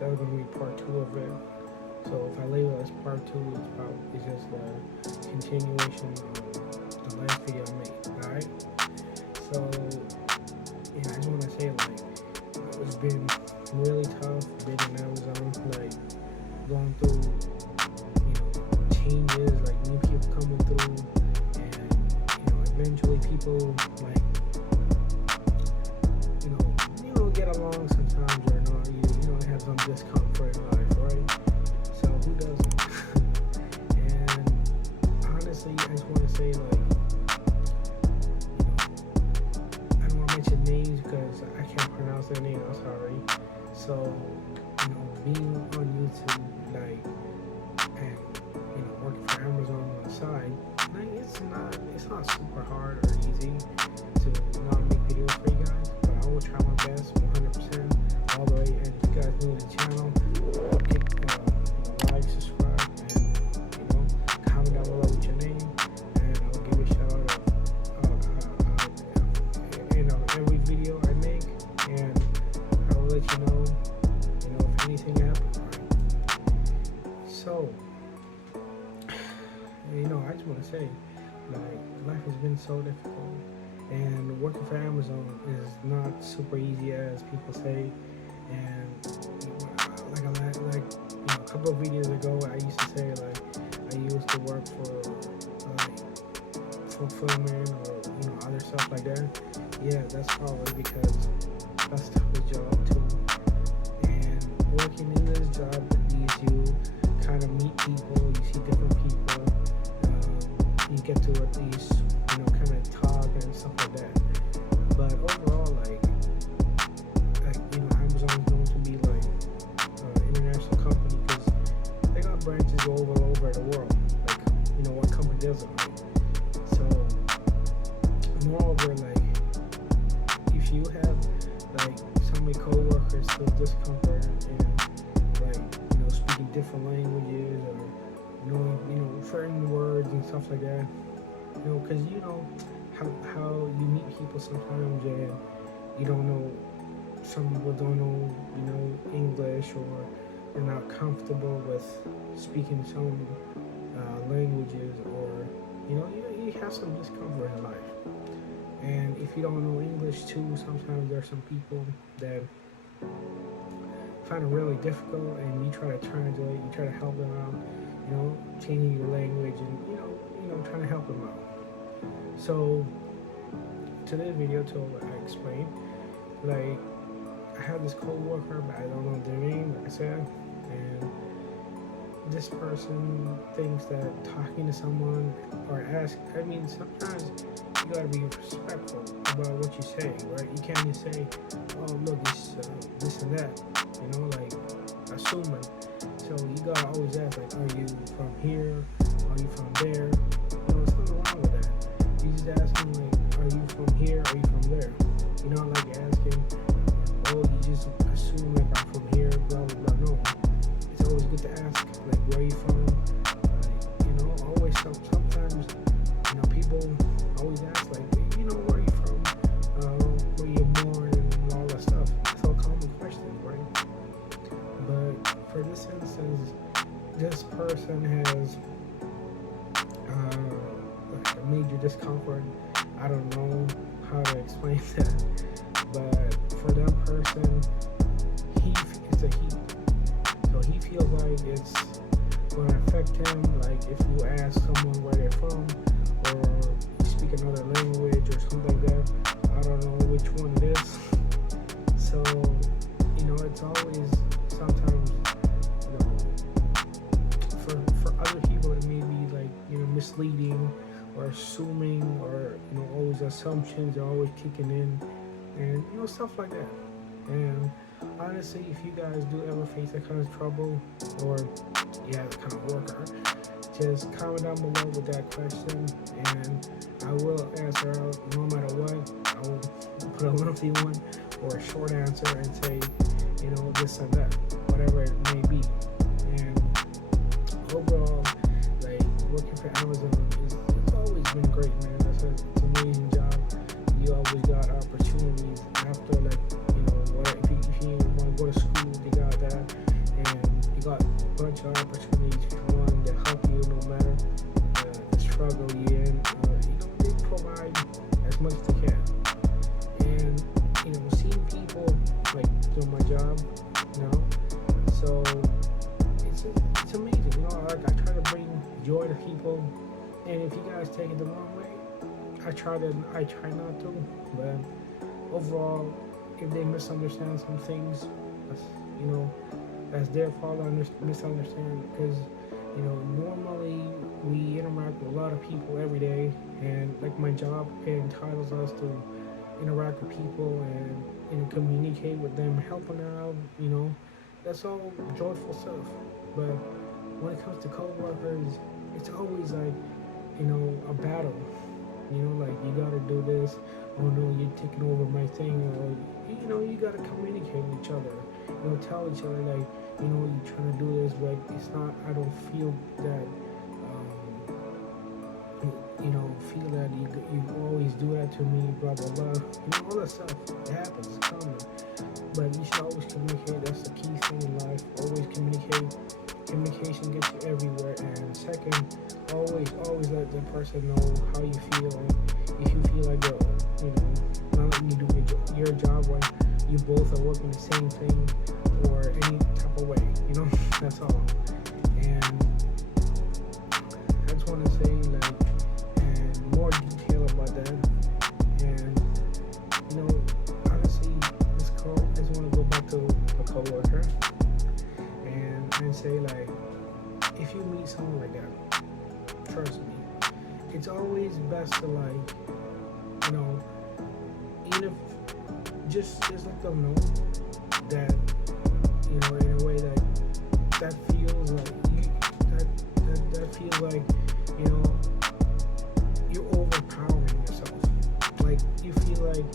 that's gonna be part two of it. So if I label it as part two, it's just the continuation of the last video I made. Alright? So yeah, I just wanna say like it's been really tough being in Amazon, like going through, changes, like new people coming through, and eventually people like get along sometimes or not. Have some discomfort in life, right? So who doesn't? And honestly, I just want to say like, I don't want to mention names because I can't pronounce their name. I'm sorry. So being on YouTube, like, and working for Amazon on the side, like it's not super hard or easy to not make videos for you guys, but I will try my best 100% all the way. And if you guys new to the channel, like, subscribe, and comment down below with your name, and I'll give you a shout out in every video I make, and I will let you know, if anything happens. So, I just want to say, like, life has been so difficult, and working for Amazon is not super easy as people say. And like a couple of videos ago, I used to say like I used to work for like fulfillment or other stuff like that. Yeah, that's probably because that's the toughest job too. And working in this job leads you kind of meet people, you see different people, you get to at least kind of talk and stuff like that. But overall, like Amazon's known to be like an international company because they got branches all over the world. Like, what company doesn't, right? So, moreover, like, if you have like so many co-workers feel discomfort and like speaking different languages or knowing certain words and stuff like that, because how you meet people sometimes and you don't know. Some people don't know, English, or they're not comfortable with speaking some languages, or you have some discomfort in life. And if you don't know English too, sometimes there are some people that find it really difficult, and you try to translate, you try to help them out, changing your language, and trying to help them out. So today's video, I explained, like, I have this co-worker, but I don't know their name, like I said, and this person thinks that talking to someone or sometimes you gotta be respectful about what you say, right? You can't just say, oh, look, it's this and that, like assuming. So you gotta always ask, like, are you from here? Are you from there? There's nothing wrong with that. You just ask them, like, are you from here? Are you from there? Like asking, oh, you just assume like I'm from here, blah blah blah. No, it's always good to ask, like, where you from. Like, always sometimes people always ask, like, where you from, where you're born, and all that stuff. It's all common questions, right? But for this instance, this person has like a major discomfort. I don't know how to explain that. But for that person, it's a heat. So he feels like it's going to affect him. Like if you ask someone where they're from, or you speak another language or something like that, I don't know which one it is. So, it's always sometimes, for other people it may be like, misleading or assuming, or, always assumptions are always kicking in. And stuff like that. And honestly, if you guys do ever face that kind of trouble, or you have that kind of worker, just comment down below with that question, and I will answer out no matter what. I will put a lengthy one or a short answer and say, this and that, whatever it may be. And overall, like, working for Amazon it's always been great, man. It's an amazing job. You always got opportunities after, like, if you want to go to school, you got that. joy to people. And if you guys take it the wrong way, I try not to. But overall, if they misunderstand some things, that's, you know, that's their fault. I misunderstand because, you know, normally we interact with a lot of people every day, and like my job, it entitles us to interact with people and, you know, communicate with them, helping out. You know, that's all joyful stuff. But when it comes to coworkers, it's always like, you know, a battle. You know, like, you gotta do this. Oh no, you're taking over my thing. Or, you know, you gotta communicate with each other. You know, tell each other, like, you know, you're trying to do this, but it's not. I don't feel that. You know, feel that you always do that to me. Blah blah blah. You know, all that stuff. It happens. It's common. But you should always communicate. That's the key thing in life. Always communicate. Communication gets you everywhere. And second, always let the person know how you feel. And if you feel like you're, you know, not letting you do your job when you both are working the same thing or any type of way, you know, that's all. And I just want to say, like, and more detail about that. And, you know, honestly, I just want to go back to a coworker and say, like, if you meet someone like that, trust me, it's always best to, like, you know, even if just let them know that, you know, in a way that feels like that feels like, you know, you're overpowering yourself. Like, you feel like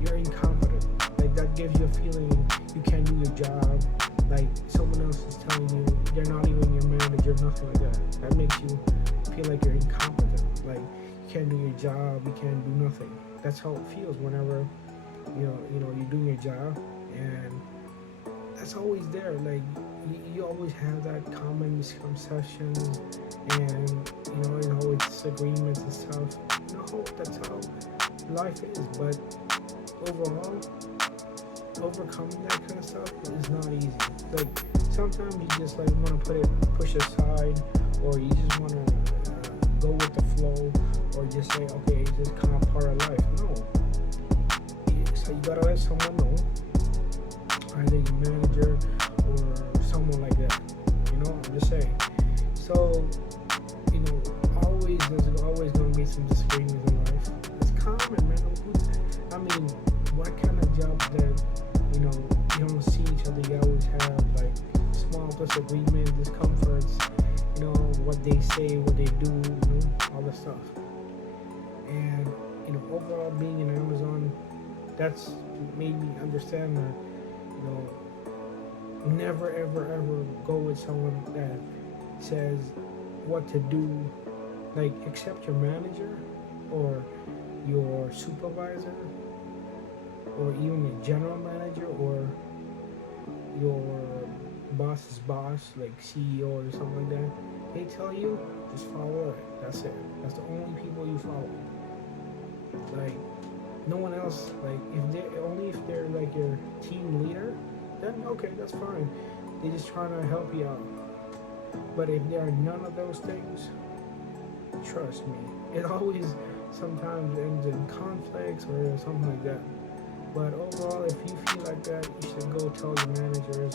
you're incompetent. Like, that gives you a feeling you can't do your job. Like, someone else is telling you they're not even your manager, nothing like that. That makes you feel like you're incompetent. Like, you can't do your job, you can't do nothing. That's how it feels whenever, you know, you're doing your job, and that's always there. Like, you always have that common misconceptions, and, you know, there's always disagreements and stuff. No, that's how life is. But overall, overcoming that kind of stuff is not easy. Like, sometimes you just, like, want to push aside, or you just want to go with the flow, or just say, okay, it's just kind of part of life. No. So you gotta let someone know, either your manager or someone like that. You know, I'm just saying. So, you know, there's always gonna be some disagreements in life. It's common, man. I mean, what kind of jobs that, you know, you don't see each other, you always have, like, small disagreements, discomforts, you know, what they say, what they do, you know, all that stuff. And, you know, overall, being in Amazon, that's made me understand that, you know, never ever ever go with someone that says what to do. Like, except your manager or your supervisor or even your general manager or your boss's boss, like CEO or something like that. They tell you, just follow it. That's it. That's the only people you follow. Like, no one else. Like, if they're like your team leader, then okay, that's fine. They're just trying to help you out. But if there are none of those things, trust me, it always sometimes ends in conflicts or something like that. But overall, if you feel like that, you should go tell your managers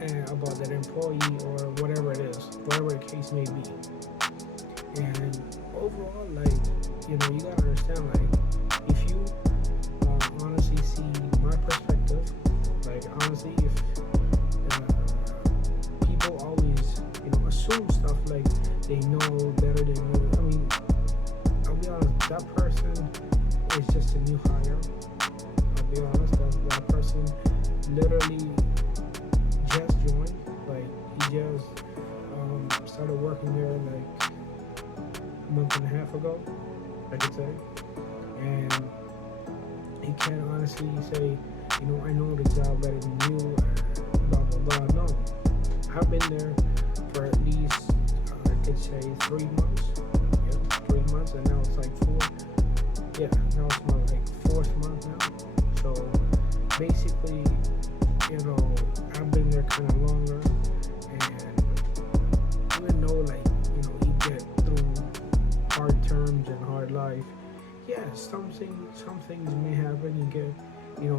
and about that employee or whatever it is, whatever the case may be. And overall, like, you know, you gotta understand, like, if you honestly see my perspective, like, honestly, if people always, you know, assume stuff like they know better than you. I mean, I'll be honest, that person is just a new hire. I'll be honest, that person literally just joined. Like, he just started working there like a month and a half ago, I could say. And he can't honestly say, you know, I know the job better than you, blah, blah, blah. No. I've been there for at least, I could say 3 months. Yeah, 3 months, and now it's like 4. Yeah, now it's my, like, 4th month now. So basically, you know, I've been there kind of longer, and know, like, you get through hard terms and hard life. Yeah, some things may happen. You get,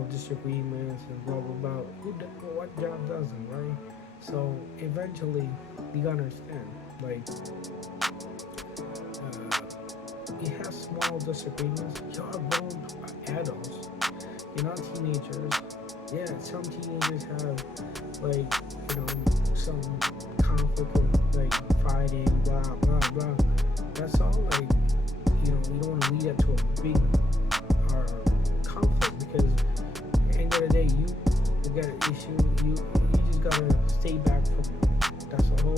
disagreements and blah blah blah. What job doesn't, right? So eventually, you gotta understand, like, you have small disagreements. You are grown adults. You're not teenagers. Yeah, some teenagers have, like, some conflict of, like, fighting, blah blah blah. That's all. Like, you don't want to lead that to a big conflict, because at the end of the day, you got an issue. You just gotta stay back from it. That's the whole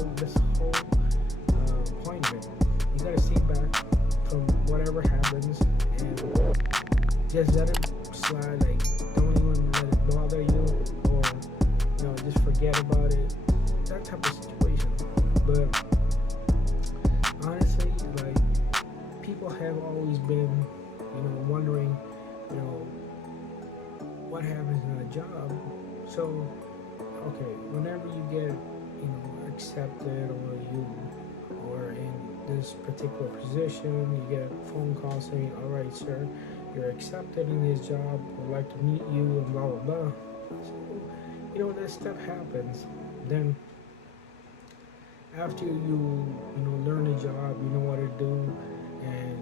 point of it. You gotta stay back from whatever happens and just let it slide. Like, don't even let it bother you, or just forget about it. That type of situation. But honestly, like, people have always been, wondering, what happens in a job. So, okay, whenever you get, accepted, or in this particular position, you get a phone call saying, all right, sir, you're accepted in this job, we'd like to meet you, and blah, blah, blah. So, that step happens. Then, after you, learn the job, you know what to do, and,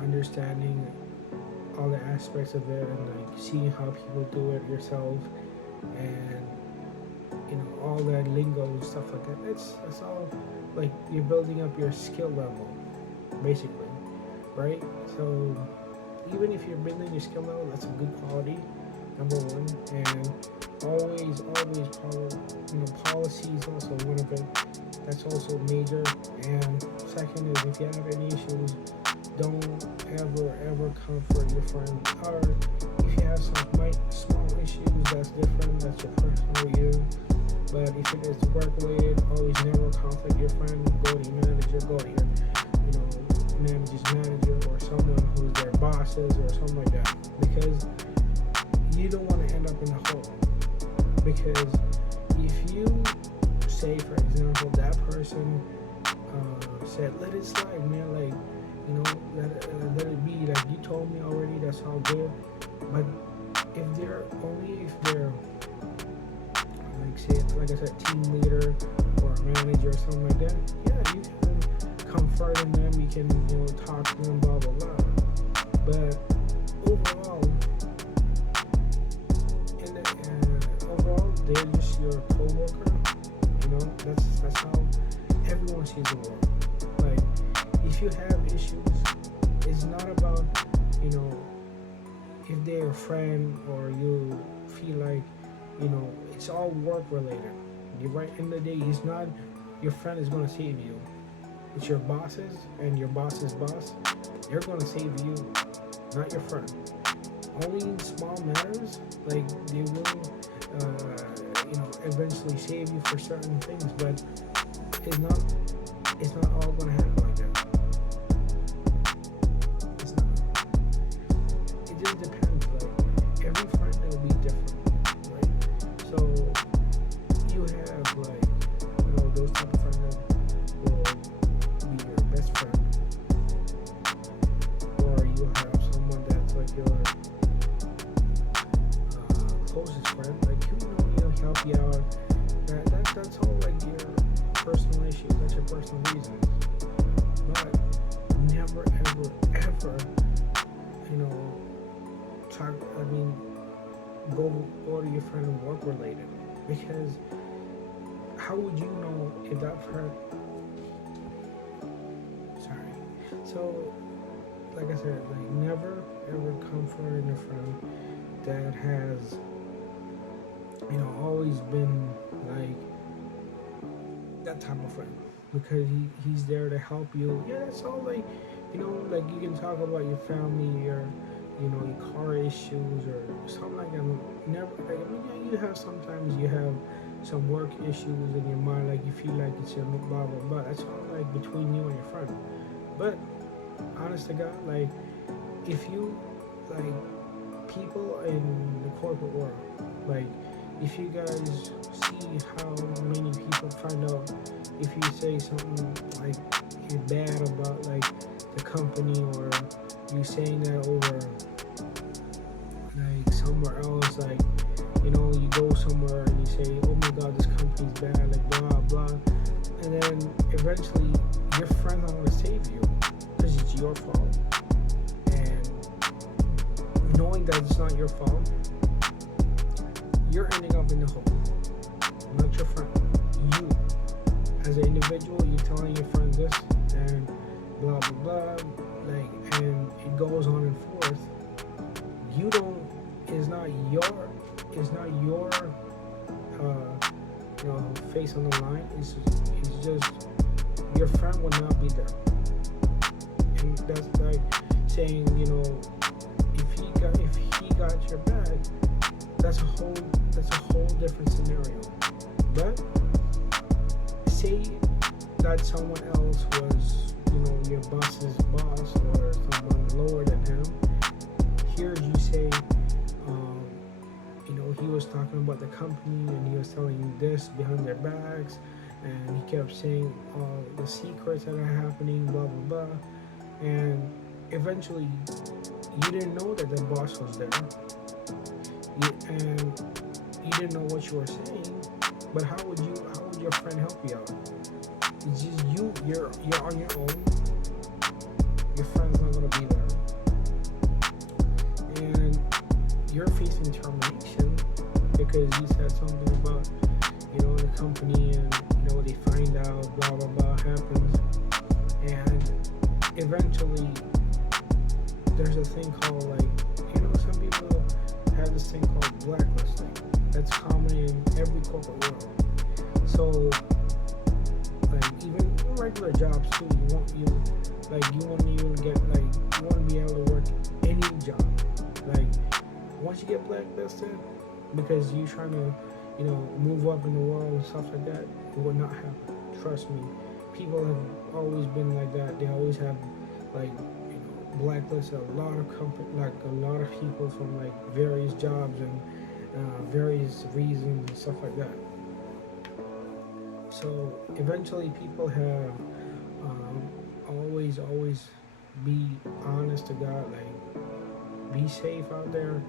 understanding all the aspects of it, and, like, seeing how people do it yourself, and, all that lingo and stuff like that. That's all, like, you're building up your skill level, basically, right? So even if you're building your skill level, that's a good quality, number one. And always follow, policy is also one of it. That's also major. And second is, if you have any issues, don't ever comfort your friend. Or if you have some small issues, that's different. That's your personal you. But if it is work-related, always never conflict your friend. Go to your manager, go to your, manager's manager, or someone who's their bosses, or something like that. Because you don't want to end up in a hole. Because if you say, for example, that person said, let it slide, man, like, let it be, like, you told me already, that's all good. But if they're like I said, team leader or a manager or something like that, yeah, you can comfort them, you can, talk to them, blah blah blah. But overall, they're just your co-worker. That's how everyone sees the world. Like, if you have issues, it's not about, if they're a friend, or you feel like, it's all work related. You're right. In the day, it's not your friend is going to save you. It's your bosses and your boss's boss. They're going to save you, not your friend. Only in small matters, like, they will, eventually save you for certain things, but it's not all going to happen like that. It's not. It just depends. Like, every friend will be different, right? So you have, like, those type of friends that will be your best friend, or you have someone that's like your closest friend, like, help you out. That's all, like, your personal issues. That's your personal reasons. But never, ever, go to your friend and work related, because how would you know if that friend? Sorry. So, like I said, like, never ever comfort a friend that has, always been like that type of friend, because he's there to help you. Yeah, that's all. Like, like, you can talk about your family, or your car issues, or something like that. Never, like, yeah, you have sometimes you have some work issues in your mind, like, you feel like it's your blah blah blah. That's all, like, between you and your friend. But honest to God, like, if you, like, people in the corporate world, like, if you guys see how many people find out if you say something like bad about like the company, or you saying that over like somewhere else, like you go somewhere and you say, oh my god, this company's bad, like blah blah, and then eventually your friend's not gonna save you because it's your fault. And knowing that it's not your fault, you're ending up in the hole, not your friend. You, as an individual, you're telling your friend this and blah blah blah, like, and it goes on and forth. You don't. It's not your. It's not your. Face on the line. It's just your friend will not be there, and that's like saying, if he got your back, that's a whole different scenario. But say that someone else was, your boss's boss or someone lower than him. Hears you say, he was talking about the company and he was telling you this behind their backs, and he kept saying all the secrets that are happening, blah blah blah, and eventually you didn't know that the boss was there, and you didn't know what you were saying. But how would your friend help you out? It's just you're on your own. Your friend's not gonna be there, and you're facing termination because you said something about the company, and they find out, blah blah blah happens, and eventually there's a thing called, like, some people have this thing called blacklisting. That's common in every corporate world. So like even regular jobs too, you want to even get, you want to be able to work any job. Like, once you get blacklisted because you're trying to move up in the world and stuff like that, it will not happen. Trust me, people have always been like that. They always have blacklisted a lot of a lot of people from various jobs and various reasons and stuff like that. So eventually people have always be honest to God, be safe out there.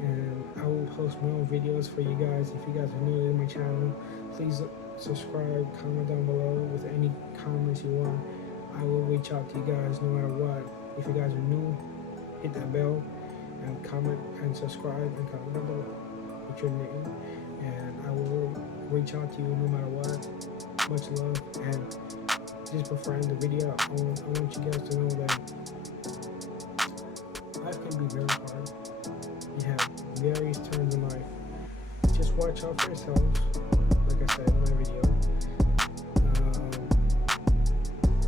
And I will post more videos for you guys. If you guys are new to my channel, please subscribe, comment down below with any comments you want. I will reach out to you guys no matter what. If you guys are new, hit that bell and comment and subscribe and comment down below with your name, and I will reach out to you no matter what. Much love, and just before I end the video, I want you guys to know that life can be very hard. You have various turns in life. Just watch out for yourselves. Like I said in my video,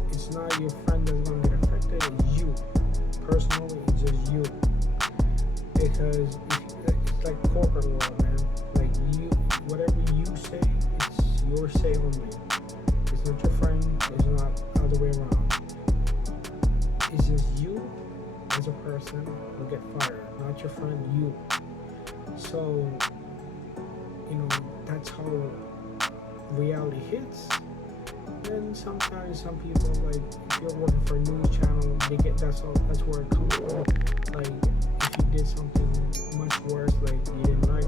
it's not your friend that's going to get affected, it's you. Personally, it's just you. Because it's like corporate world, man. Whatever you say, it's your say only. It's not your friend, it's not the other way around. It's just you as a person will get fired, not your friend, you. So, that's how reality hits. Then sometimes some people, if you're working for a news channel, they get that's where it comes from. If you did something much worse, you didn't like